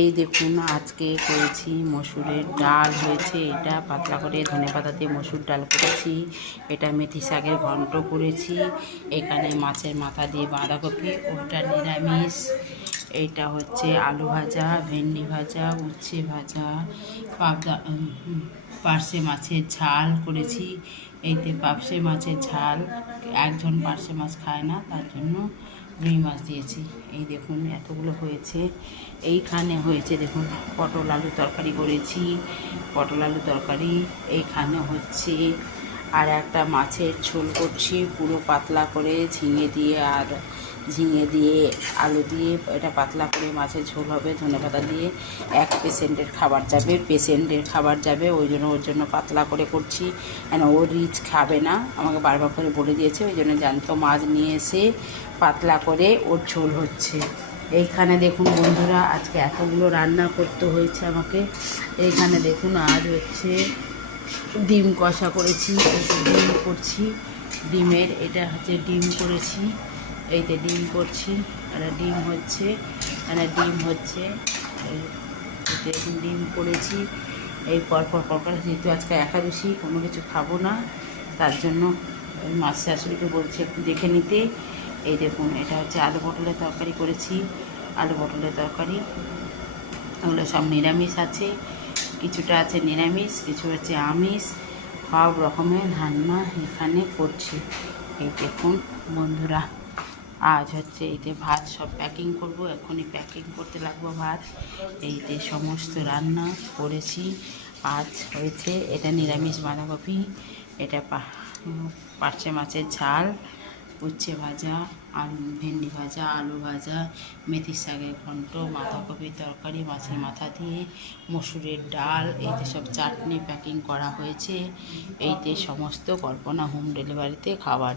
এই দেখুন আজকে করেছি মসুরের ডাল হয়েছে। এটা পাতলা করে ধনেপাতা দিয়ে মসুর ডাল করেছি। এটা মেথি শাকের ঘন্ট করেছি। এখানে মাছের মাথা দিয়ে বাঁধাকপি, ওটা নিরামিষ। এইটা হচ্ছে আলু ভাজা, ভেন্ডি ভাজা, উচ্ছে ভাজা, পার্শে মাছের ঝাল করেছি। এইতে পার্শে মাছের ঝাল, একজন পার্শে মাছ খায় না, তার জন্য রুই মাছ দিয়েছি। এই দেখুন এতগুলো হয়েছে। এইখানে হয়েছে দেখুন পটল আলু তরকারি করেছি, পটল আলু তরকারি। এইখানে হচ্ছে আর একটা মাছের ঝোল করছি, পুরো পাতলা করে ঝিঙে দিয়ে আলু দিয়ে, এটা পাতলা করে মাছের ঝোল হবে ধনেপাতা দিয়ে। এক পেশেন্টের খাবার যাবে ওই জন্য ওর জন্য পাতলা করে করছি। কেন ও রিচ খাবে না, আমাকে বারবার করে বলে দিয়েছে, ওই জন্য জ্যান্ত মাছ নিয়ে এসে পাতলা করে ওর ঝোল হচ্ছে। এইখানে দেখুন বন্ধুরা আজকে এতগুলো রান্না করতে হয়েছে আমাকে। এইখানে দেখুন আজ হচ্ছে ডিম কষা করেছি, ডিম করছি, ডিমের এটা হচ্ছে ডিম করেছি। এইতে ডিম করছি, এটা ডিম হচ্ছে, ডিম করেছি। এই পরপর যেহেতু আজকে একাদশী, কোনো কিছু খাবো না, তার জন্য ওই মাছ শাশুড়িকে বলছি একটু দেখে নিতে। এই দেখুন এটা হচ্ছে আলু পটলের তরকারি করেছি, আলু পটলের তরকারি। ওগুলো সব নিরামিষ আছে, কিছুটা আছে নিরামিষ, কিছু আছে আমিষ, সব রকমের রান্না এখানে করছি। এই দেখুন বন্ধুরা, আজ হচ্ছে এইতে ভাত সব প্যাকিং করব, এখনই প্যাকিং করতে লাগবো ভাত। এইতে সমস্ত রান্না করেছি আজ হয়েছে। এটা নিরামিষ বাঁধাকপি, এটা পার্শে মাছের ঝাল, উচ্ছে ভাজা, ভেন্ডি ভাজা, আলু ভাজা, মেথি শাকের ঘন্ট, বাঁধাকপির তরকারি, মাছের মাথা দিয়ে মসুরের ডাল, এইতে সব চাটনি প্যাকিং করা হয়েছে। এইতে সমস্ত কল্পনা হোম ডেলিভারিতে খাবার।